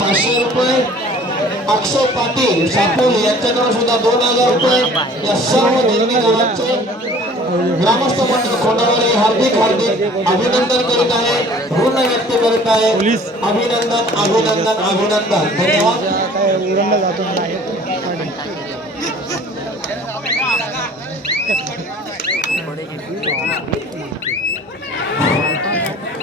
पाचशे रुपये. अक्षय पाटील सापोली यांच्याकडे सुद्धा दोन हजार रुपये. या सर्व निर्णय गावांचे ग्रामस्थ मंडळ खोंडावाले हार्दिक हार्दिक अभिनंदन करीत आहे ऋण व्यक्त करीत आहे. अभिनंदन अभिनंदन अभिनंदन. धन्यवाद.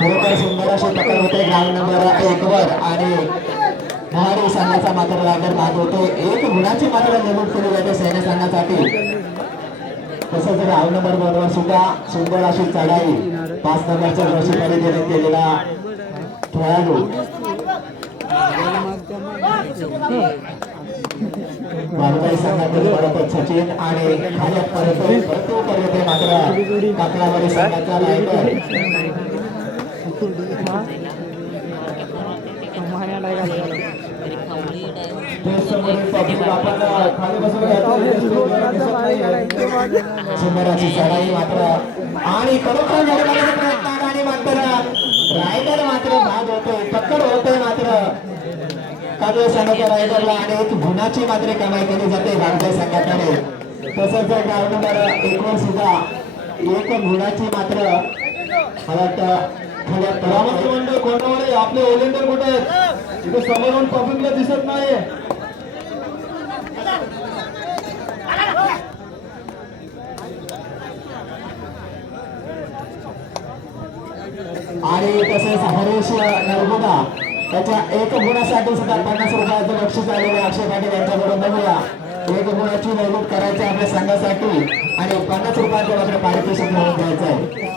खरोखर सुंदर असे प्रकार होते ग्राउंड नंबर एक वर आणि महाडी संघाचा मात्र रायडर बाद होतो. एक गुणाची मात्र निवड केली जाते सैन्य संघासाठी. तसंच राऊंड नंबर बरोबर सुद्धा सुंदर अशी चढाई पाच नंबरच्या वर्षी देण्यात केलेला खेळाडू वारवाई संघातील परत सचिन आणि खाली परत प्रत्येक करते मात्र काकडावाडी संघाचा रायडर सुंदराची चढाई मात्र आणि खरोखर लढवण्याचा प्रयत्न आणि मात्र रायडर मात्र भाग होतोय पकड होतोय मात्र. काजळ संघाच्या रायडरला आणि एक गुणाची मात्र कमाई केली जाते भारतीय संघाकडे. तसंच ग्राउंड नंबर एकवर सुद्धा एक गुणाची मात्र मला वाटतं मंडळ कोणावर आपले ओलेंडर कुठे आहेत? इथे समोरून पब्लिकला दिसत नाही आणि तसेच हरेश नर्मदा त्याच्या एक गुणासाठी सुद्धा पन्नास रुपयाचं बक्षीस आलेलं अक्षय पाटील यांच्याकडून बघूया. एक गुणाची निवडणूक करायची आपल्या संघासाठी आणि पन्नास रुपयाचं मात्र पारितोषिक मिळवून द्यायचं आहे.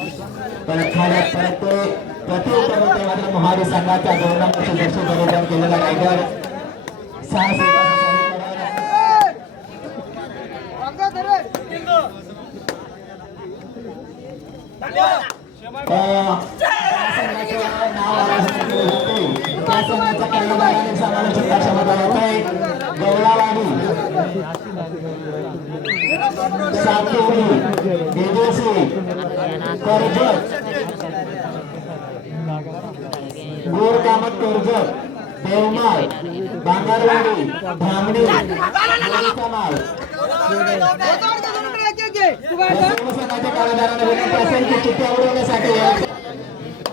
परत खाण्यात परत ते प्रतिउत्तर मात्र मोहारी संघाच्या दोन नंबरचे बक्षीस केलेला रायगड सहा सेकाचं समीकरण अं, नाव आवाहन केले होते. त्या संघाचा कर्णधाराने समालोचन भाषणामध्ये आलं होते. गवळावाडी सातोरी देदेसी कर्जत गोरकामत कर्जत देवमाळ बांगरवाडी धामणी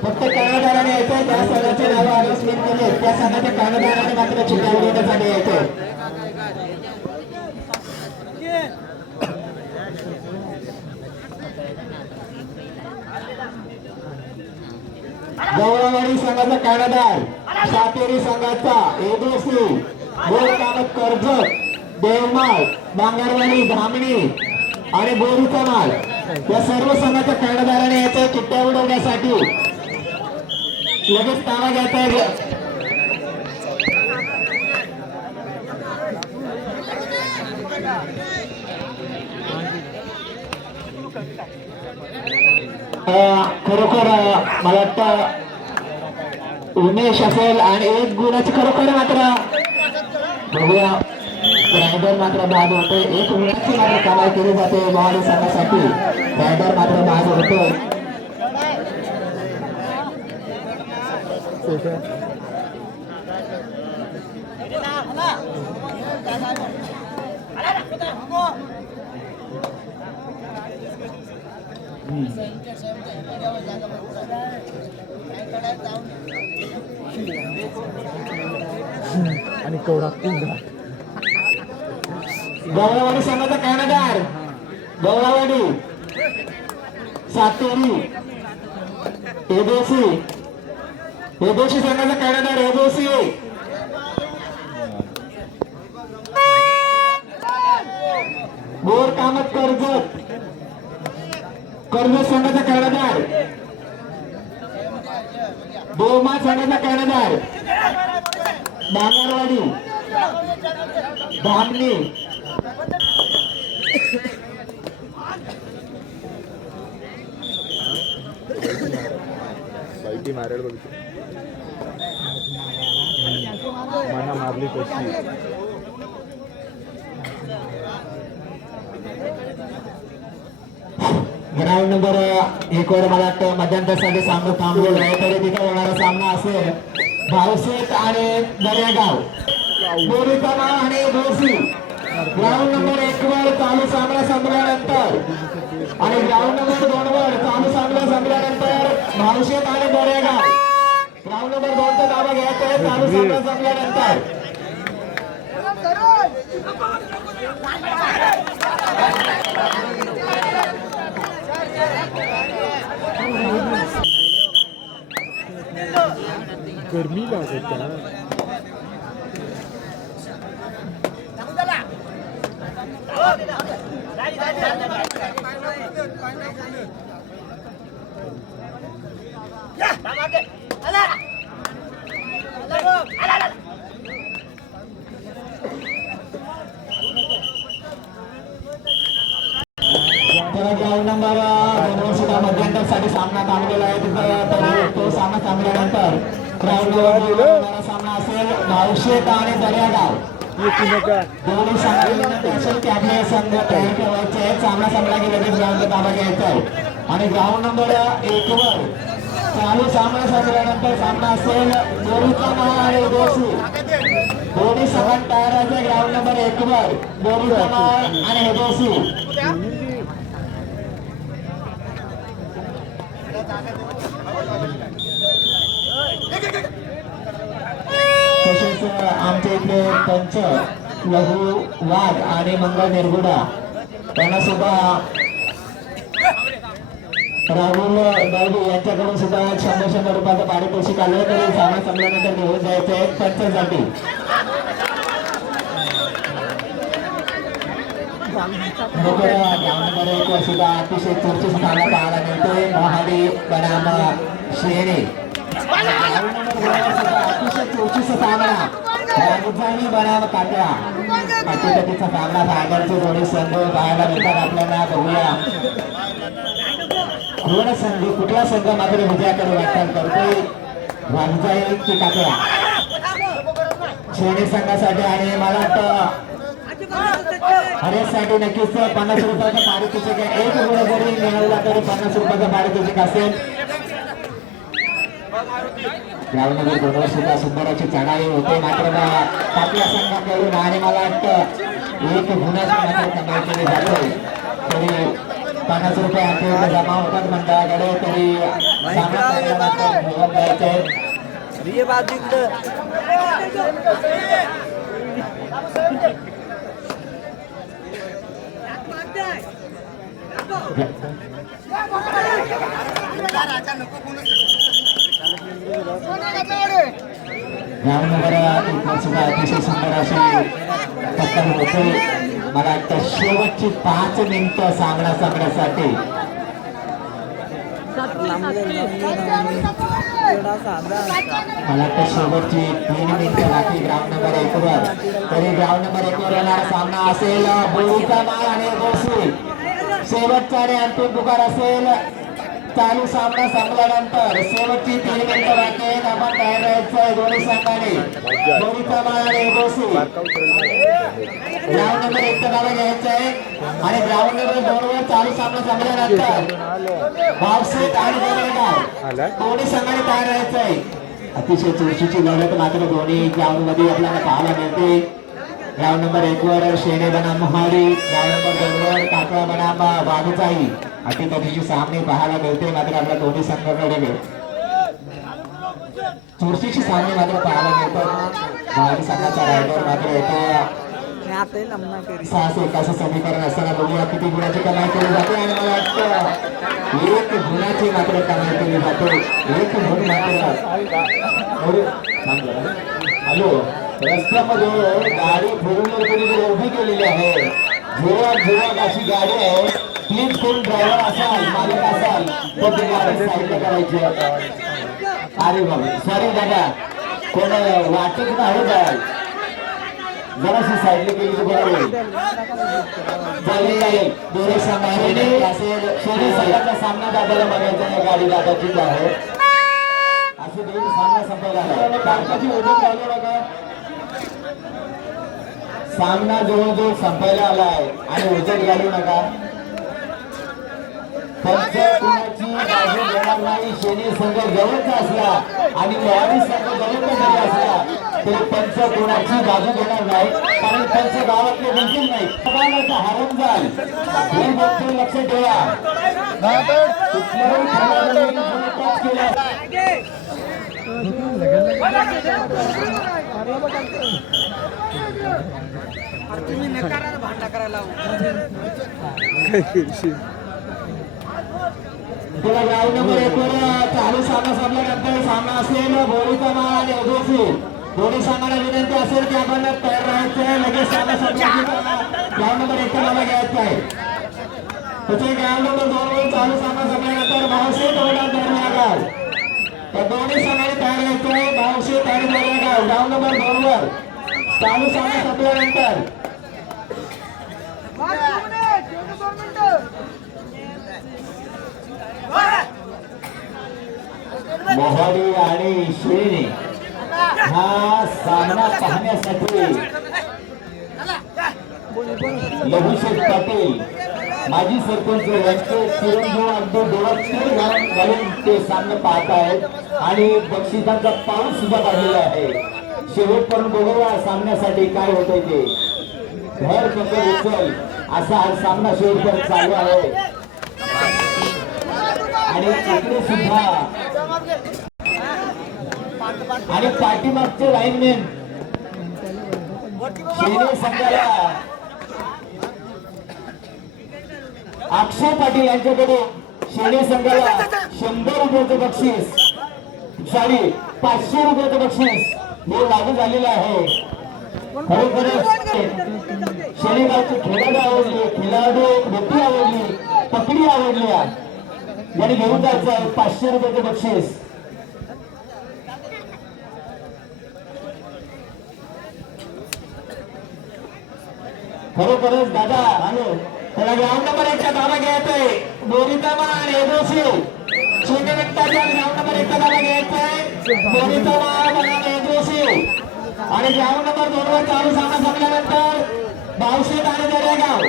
फक्त कर्णधाराने यायचं त्या संघाचे नाव अनाउन्समेंट केले. त्या संघाच्या कर्णधाराने मात्र चिठ्ठ्या उडवण्यासाठी यायचं. गौरवाडी संघाचा कर्णधार सातेरी संघाचा एबीसी गोरकामत कर्जत देवमाळ बांगरवाडी धामणी आणि बोरीचा माल. या सर्व संघाच्या कर्णधाराने याच्या चिठ्ठ्या उडवण्यासाठी लगेच ताबा घ्यायचा आहे. खरोखर मला वाटतं उमेश असेल आणि एक गुणाची खरोखर मात्र बघूया. रायडर मात्र बाद होते. एक गुणाची मात्र कमाई केली जाते बहाडी संघासाठी रायडर मात्र बाद होतो. आणि कवडा तीन घाट. गवळावाडी संघाचा कर्णधार गवळावाडी सातेरी एबोसी एबोसी संघाचा कर्णधार एबोसी. बोर कामत कर्जत कर्जत संघाचा कर्णधार बोमा संघाचा कर्णधार बांगरवाडी धामणी. बाईकी मारेल बघितली. मना मारली कशी. ग्राउंड नंबर एक वर मला वाटतं मध्यंतरसाठी सामना थांबलेला आहे तरी तिथे होणारा सामना असेल. भावसेट आणि दर्यागाव. बोरीतमा आणि भोसी ग्राउंड नंबर एक वर चालू सामना संपल्यानंतर. आणि ग्राउंड नंबर दोन वर चालू सामना संपल्यानंतर भावशेत आणि दर्यागाव ग्राउंड नंबर दोनचा दाबा घ्यायचा आहे. चालू सामना संपल्यानंतर. गरमी लागत का त्याला सामना थांबलेला आहे तिथं तो सामना थांबल्यानंतर ग्राउंड सामना असेल आणि दर्यागाव दोन्ही संघ तयार ठेवायचे आहेत सामना संपला की लगेच ग्राउंडचा ताबा घ्यायचा आहे. आणि ग्राउंड नंबर एक वर चालू सामना संपल्यानंतर सामना असेल. बोरीचा महा आणि दोषी दोन्ही संघात टायराचे ग्राउंड नंबर एक वर. बोरीचा महा आणि हे तसेच आमच्या इथले पंच लघु वाघ आणि मंगळ निरगुडा. त्यांना सुद्धा राहुल दळवी यांच्याकडून सुद्धा शंभर शंभर रुपयाचं पारितोषिक आलं तरी सामान संपल्यानंतर घेऊन जायचं आहे पंचासाठी सुद्धा अतिशय चर्चित स्थान पाहायला मिळते. महाडी बनाम शेणे अतिशय चर्चित सामना राजधानी बनाम काट्या काटेपतीचा सामना फायनलचे जोडी संघ पाहायला मिळतात आपल्याला बघूया कोण संघ कुठला संघ मात्र विजयाकडे वाटचाल करतोय? वांजाई की काट्या शेणे संघासाठी आणि मला वाटतं हरेसाठी नक्कीच पन्नास रुपयाचं पारितोषिक एक गुण जरी मिळवला तरी पन्नास रुपयाचं पारितोषिक असेल. ग्राउंडमध्ये दोन सुद्धा सुंदराची चढाई होते. मात्र आपल्या संघाकडून आणि मला वाटतं एक गुन्ह्याची मात्र कमाई केली जाते तरी पन्नास रुपये आपल्याला जमा होतात मंडळाकडे तरी जायचे ये बाजू इकडं ग्राउंडवर इथं सुद्धा अतिशय सुंदर अशी टक्कर होते मला वाटतं शेवटची पाच मिनिटं सामना सांगण्यासाठी मला वाटतं शेवटची तीन मिनिटं बाकी ग्राउंड नंबर एक वर तरी ग्राउंड नंबर एक वर येणार सामना असेल बोरीचा माल आणि गोसी. शेवटचा आणि अंतिम पुकार असेल. चालू सामना संपल्यानंतर शेवटची तीन मिनिटं बाकी आहेत आपण तयार राहायचं दोन्ही संघाने. बोरीचा माळ आणि ग्राउंड नंबर एक गावा घ्यायचं आहे. आणि ग्राउंड नंबर दोन वर चालू सामना संपल्यानंतर भावसेट आणि गोरेगाव दोन्ही संघाने तयार राहायचं आहे. अतिशय चुरशीची लढत मात्र दोन्ही ग्राउंडमध्ये आपल्याला पाहायला मिळते. ग्राउंड नंबर एक वर शेणे बनाम महाडी ग्राउंड नंबर दोन वर काकळा बनाम वाघचाई अति तरीची सामने पाहायला मिळते मात्र आपल्या दोन्ही संघाकडे चुरशीची सामने मात्र पाहायला मिळतात महाडी संघाचा रायडर मात्र येतो सहा एकाचं समीकरण असताना बघूया किती गुणाची कमाई केली जाते आणि मला वाटतं एक गुणाची मात्र कमाई केली जाते एक गुण मात्र. हॅलो रस्त्यामध्ये गाडी फोर व्हीलर कोणीतरी उभी केलेली आहे जोरात जोरात अशी गाडी आहे प्लीज कोण ड्रायव्हर असाल मालक असाल तर ती साईडला करायची अरे बाबा सॉरी दादा कोण वाटत नाही जाय जराशी साईडला केली तर बरं होईल. चालेल असेल संघाचा सामना दादाला बघायचा गाडी दादाचीच आहे. असे दोन सामना संपवला भारताची ओळख चालू बघा. सामना जवळजवळ संपायला आला आहे आणि ओझट घालू नका. पंच कुणाची बाजू घेणार नाही शेनी संघ जवळचा असला आणि मोहारी संघ जवळचा जरी असला तरी पंच कुणाची बाजू घेणार नाही कारण पंच गावातले बिलकुल नाही. समाजाचा हरण जाल. ही गोष्ट लक्ष ठेवा. तुम्ही नकारानं भांडणा करायला तुला गाव नंबर एक वर चालू सामना संपल्यानंतर सामना असेल बोरीचा माळ आणि ओझोसी दोन्ही सामना विनंती असेल की आपण तयार राहायचं आहे. लगेच सामना संपला गाव नंबर एक मला घ्यायचा आहे. त्याचे गाव नंबर दोन वर चालू सामना संपल्यानंतर भाऊशे तोडा दरम्यान त्या दोन्ही सामने तयार व्हायचं आहे. भाऊशे तयारी दरम्यान गाव नंबर दोन वर चालू सामना संपल्यानंतर. मोहाडी आणि शिळीने हा सामना पाहण्यासाठी लघुशेठ पाटील माजी सरपंच यांचे चिरंजीव अगदी डोळ्यात घालून ते सामने पाहत आहेत आणि बक्षिसांचा पाऊस सुद्धा काढलेला आहे. शेवटपर्यंत बघूया सामन्यासाठी काय होतंय ते. घर कसं उचल असा हा सामना शेवटपर्यंत चालू आहे. आणि इकडे सुद्धा. आणि पाठीमागचे लाईनमॅन शेरे संघाला अक्षय पाटील यांच्याकडे शेणे संघाला शंभर रुपयाचं बक्षीस. सॉरी पाचशे रुपयाचं बक्षीस हे लागू झालेलं आहे. खरोखरच शेणेगावची खेळाडू आवडली खेळाडू मोठी आवडली पकडी आवडली. याने घेऊन जायचं आहे. पाचशे रुपयाचं बक्षीस. खरोखरच दादा हॅलो. त्याला ग्राउंड नंबर एकचा दादा घ्यायचंय. बोरिता मान एजोसी शून्य मिनिटाच्या ग्राउंड नंबर एकचा दादा घ्यायचंय. बोरिता बोरीचा मान एजोसी आणि ग्राउंड नंबर दोन वर चालू सामना संपल्यानंतर बावशेत आणि दर्यागाव.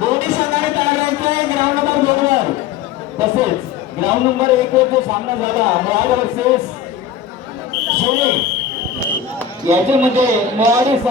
दोन्ही संघाने तयार राहायचंय. ग्राउंड नंबर दोन वर. तसेच ग्राउंड नंबर एक वर जो सामना झाला मोहाड वर्सेस सोने याच्यामध्ये मोहाडी